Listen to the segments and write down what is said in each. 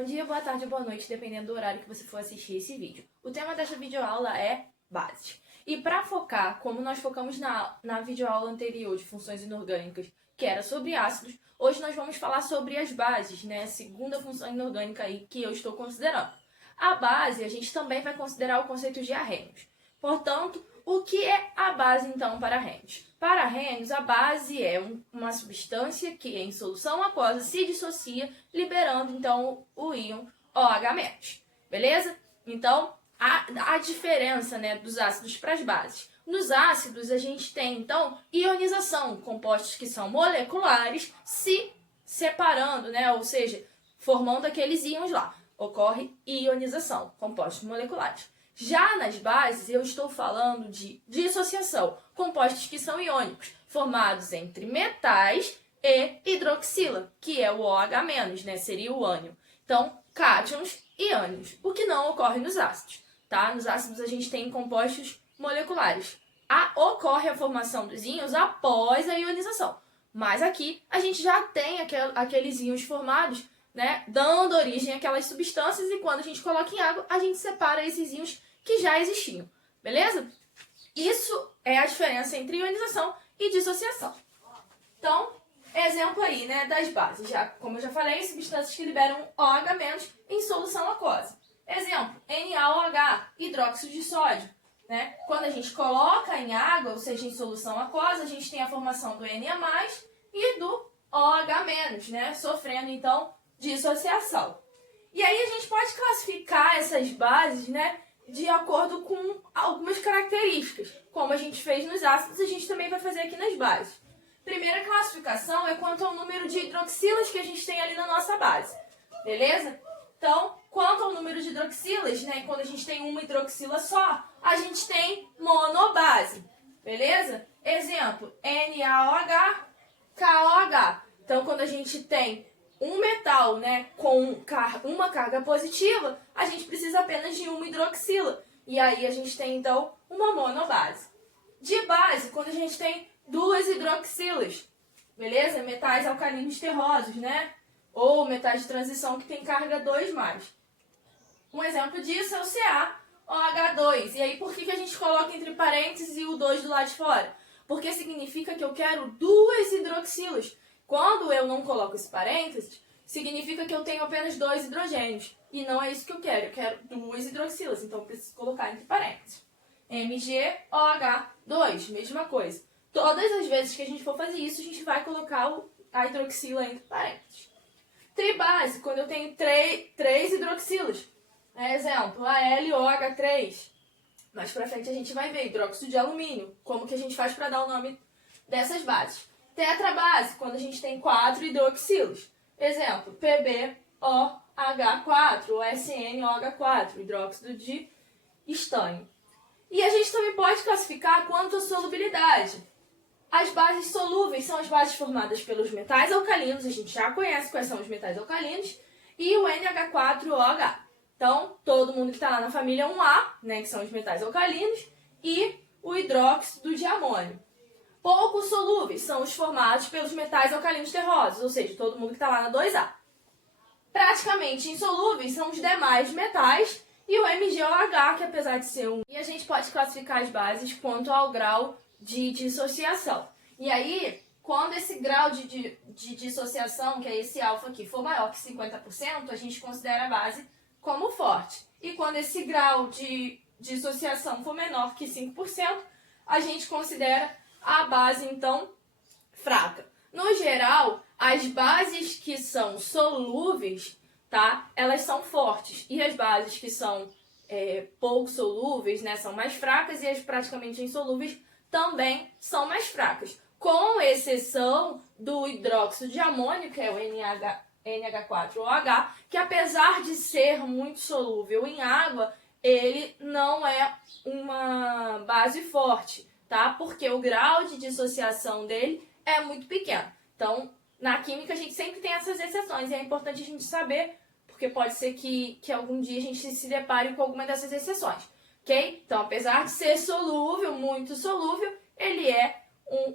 Bom dia, boa tarde, boa noite, dependendo do horário que você for assistir esse vídeo. O tema dessa videoaula é bases. E para focar, como nós focamos na videoaula anterior de funções inorgânicas, que era sobre ácidos, hoje nós vamos falar sobre as bases, né? A segunda função inorgânica aí que eu estou considerando. A base, a gente também vai considerar o conceito de arrênios. Portanto, o que é a base, então, para arrênios? Para arrênios, a base é uma substância que, em solução aquosa, se dissocia, liberando, então, o íon OH-. Beleza? Então, a diferença, né, dos ácidos para as bases. Nos ácidos, a gente tem, então, ionização, compostos que são moleculares se separando, né, ou seja, formando aqueles íons lá. Ocorre ionização, compostos moleculares. Já nas bases, eu estou falando de dissociação, compostos que são iônicos, formados entre metais e hidroxila, que é o OH-, né? Seria o ânion. Então, cátions e ânions, o que não ocorre nos ácidos, tá? Nos ácidos a gente tem compostos moleculares. Ocorre a formação dos íons após a ionização, mas aqui a gente já tem aqueles íons formados, né, dando origem àquelas substâncias, e quando a gente coloca em água, a gente separa esses íons que já existiam, beleza? Isso é a diferença entre ionização e dissociação. Então, exemplo aí, né, das bases. Como eu já falei, substâncias que liberam OH- em solução aquosa. Exemplo, NaOH, hidróxido de sódio. Né? Quando a gente coloca em água, ou seja, em solução aquosa, a gente tem a formação do Na+, e do OH-, né? Sofrendo, então, dissociação. E aí a gente pode classificar essas bases, né, de acordo com algumas características. Como a gente fez nos ácidos, a gente também vai fazer aqui nas bases. Primeira classificação é quanto ao número de hidroxilas que a gente tem ali na nossa base. Beleza? Então, quanto ao número de hidroxilas, né, quando a gente tem uma hidroxila só, a gente tem monobase. Beleza? Exemplo, NaOH, KOH. Então, quando a gente tem um metal, né, com uma carga positiva, a gente precisa apenas de uma hidroxila. E aí a gente tem, então, uma monobase. De base, quando a gente tem duas hidroxilas, beleza? Metais alcalinos terrosos, né? Ou metais de transição que tem carga 2+. Um exemplo disso é o CaOH2. E aí, por que a gente coloca entre parênteses e o 2 do lado de fora? Porque significa que eu quero duas hidroxilas. Quando eu não coloco esse parênteses, significa que eu tenho apenas 2 hidrogênios. E não é isso que eu quero duas hidroxilas, então eu preciso colocar entre parênteses. MgOH2, mesma coisa. Todas as vezes que a gente for fazer isso, a gente vai colocar a hidroxila entre parênteses. Tribase, quando eu tenho três hidroxilas. Exemplo, AlOH3. Mais pra frente a gente vai ver hidróxido de alumínio. Como que a gente faz para dar o nome dessas bases. Tetrabase, quando a gente tem 4 hidroxilas. Exemplo, PbOH4 ou SnOH4, hidróxido de estânio. E a gente também pode classificar quanto à solubilidade. As bases solúveis são as bases formadas pelos metais alcalinos, a gente já conhece quais são os metais alcalinos, e o NH4OH. Então, todo mundo que está lá na família 1A, né, que são os metais alcalinos, e o hidróxido de amônio. Pouco solúveis são os formados pelos metais alcalinos terrosos, ou seja, todo mundo que está lá na 2A. Praticamente insolúveis são os demais metais e o MgOH, que apesar de ser um... E a gente pode classificar as bases quanto ao grau de dissociação. E aí, quando esse grau de dissociação, que é esse alfa aqui, for maior que 50%, a gente considera a base como forte. E quando esse grau de dissociação for menor que 5%, a gente considera a base, então, fraca. No geral, as bases que são solúveis, tá? Elas são fortes. E as bases que são pouco solúveis, né, são mais fracas, e as praticamente insolúveis também são mais fracas. Com exceção do hidróxido de amônio, que é o NH4OH, que apesar de ser muito solúvel em água, ele não é uma base forte, tá? Porque o grau de dissociação dele é muito pequeno. Então, na química a gente sempre tem essas exceções e é importante a gente saber, porque pode ser que algum dia a gente se depare com alguma dessas exceções, ok? Então, apesar de ser solúvel, muito solúvel, ele é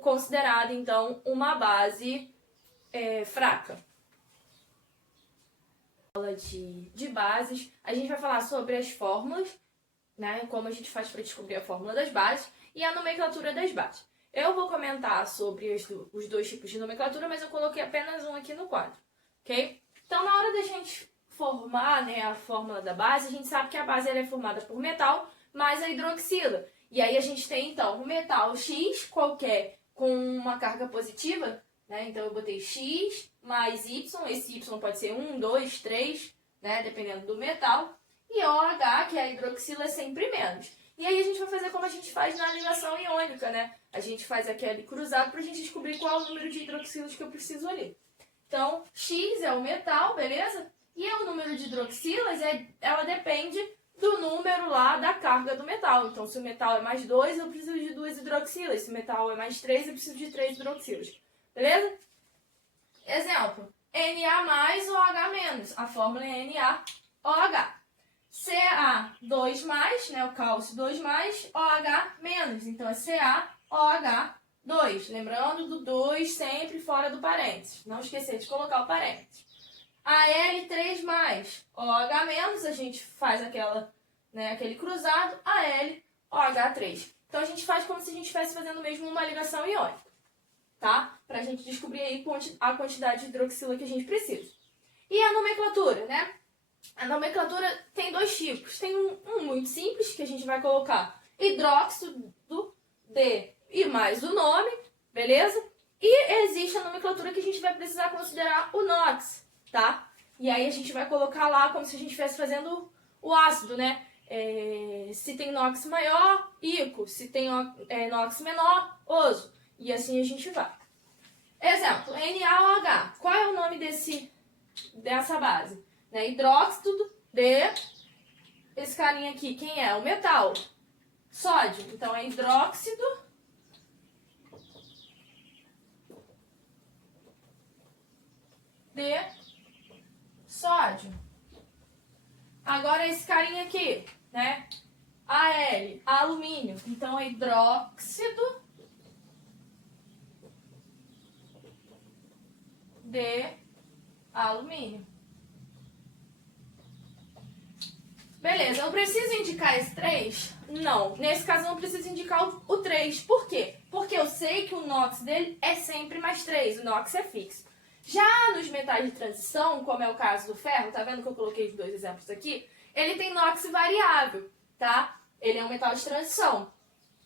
considerado, então, uma base fraca. de bases. A gente vai falar sobre as fórmulas, né? Como a gente faz para descobrir a fórmula das bases e a nomenclatura das bases. Eu vou comentar sobre os dois tipos de nomenclatura, mas eu coloquei apenas um aqui no quadro, ok? Então, na hora da gente formar, né, a fórmula da base, a gente sabe que a base ela é formada por metal mais a hidroxila. E aí a gente tem, então, o metal X qualquer com uma carga positiva, né? Então, eu botei X mais Y. Esse Y pode ser 1, 2, 3, né? Dependendo do metal. E OH, que é a hidroxila, é sempre menos. E aí a gente vai fazer como a gente faz na ligação iônica, né? A gente faz aquele cruzado para a gente descobrir qual é o número de hidroxilas que eu preciso ali. Então, X é o metal, beleza? E o número de hidroxilas, ela depende do número lá da carga do metal. Então, se o metal é mais 2, eu preciso de 2 hidroxilas. Se o metal é mais 3, eu preciso de 3 hidroxilas. Beleza? Exemplo, Na mais OH menos. A fórmula é NaOH. Ca2 mais, né, o cálcio 2 mais, OH menos. Então, é CaOH2. Lembrando do 2 sempre fora do parênteses. Não esquecer de colocar o parênteses. Al3 mais, OH menos, a gente faz aquele cruzado, AlOH3. Então, a gente faz como se a gente estivesse fazendo mesmo uma ligação iônica, tá? Pra gente descobrir aí a quantidade de hidroxila que a gente precisa. E a nomenclatura, né? A nomenclatura tem dois tipos. Tem um muito simples, que a gente vai colocar hidróxido D e mais o nome, beleza? E existe a nomenclatura que a gente vai precisar considerar o NOx, tá? E aí a gente vai colocar lá como se a gente estivesse fazendo o ácido, né? Se tem NOx maior, ICO. Se tem NOx menor, OSO. E assim a gente vai. Exemplo, NaOH. Qual é o nome dessa base? Né? Hidróxido de... Esse carinha aqui, quem é? O metal. Sódio. Então, é hidróxido de sódio. Agora, esse carinha aqui, né? Al, alumínio. Então, é hidróxido de alumínio. Beleza, eu preciso indicar esse 3? Não. Nesse caso, eu não preciso indicar o 3. Por quê? Porque eu sei que o NOx dele é sempre mais 3. O NOx é fixo. Já nos metais de transição, como é o caso do ferro, tá vendo que eu coloquei os dois exemplos aqui? Ele tem NOx variável, tá? Ele é um metal de transição.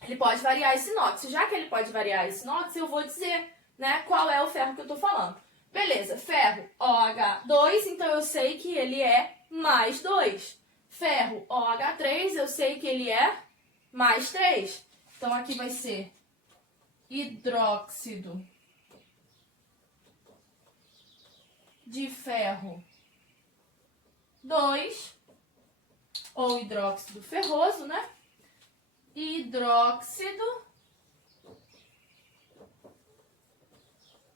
Ele pode variar esse NOx. Já que ele pode variar esse NOx, eu vou dizer, né, qual é o ferro que eu tô falando. Beleza, ferro OH2, então eu sei que ele é mais 2. Ferro OH3, eu sei que ele é mais 3. Então, aqui vai ser hidróxido de ferro 2, ou hidróxido ferroso, né? Hidróxido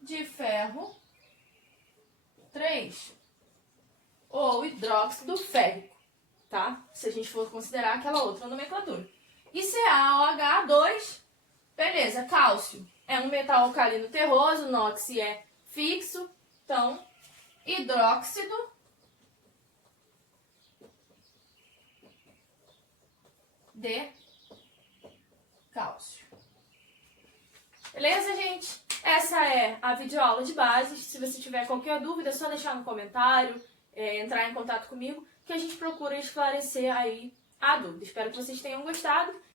de ferro 3, ou hidróxido férrico. Tá? Se a gente for considerar aquela outra nomenclatura. E CaOH2, beleza, cálcio é um metal alcalino terroso, NOx é fixo, então hidróxido de cálcio. Beleza, gente? Essa é a videoaula de bases. Se você tiver qualquer dúvida, é só deixar no comentário, entrar em contato comigo, que a gente procura esclarecer aí a dúvida. Espero que vocês tenham gostado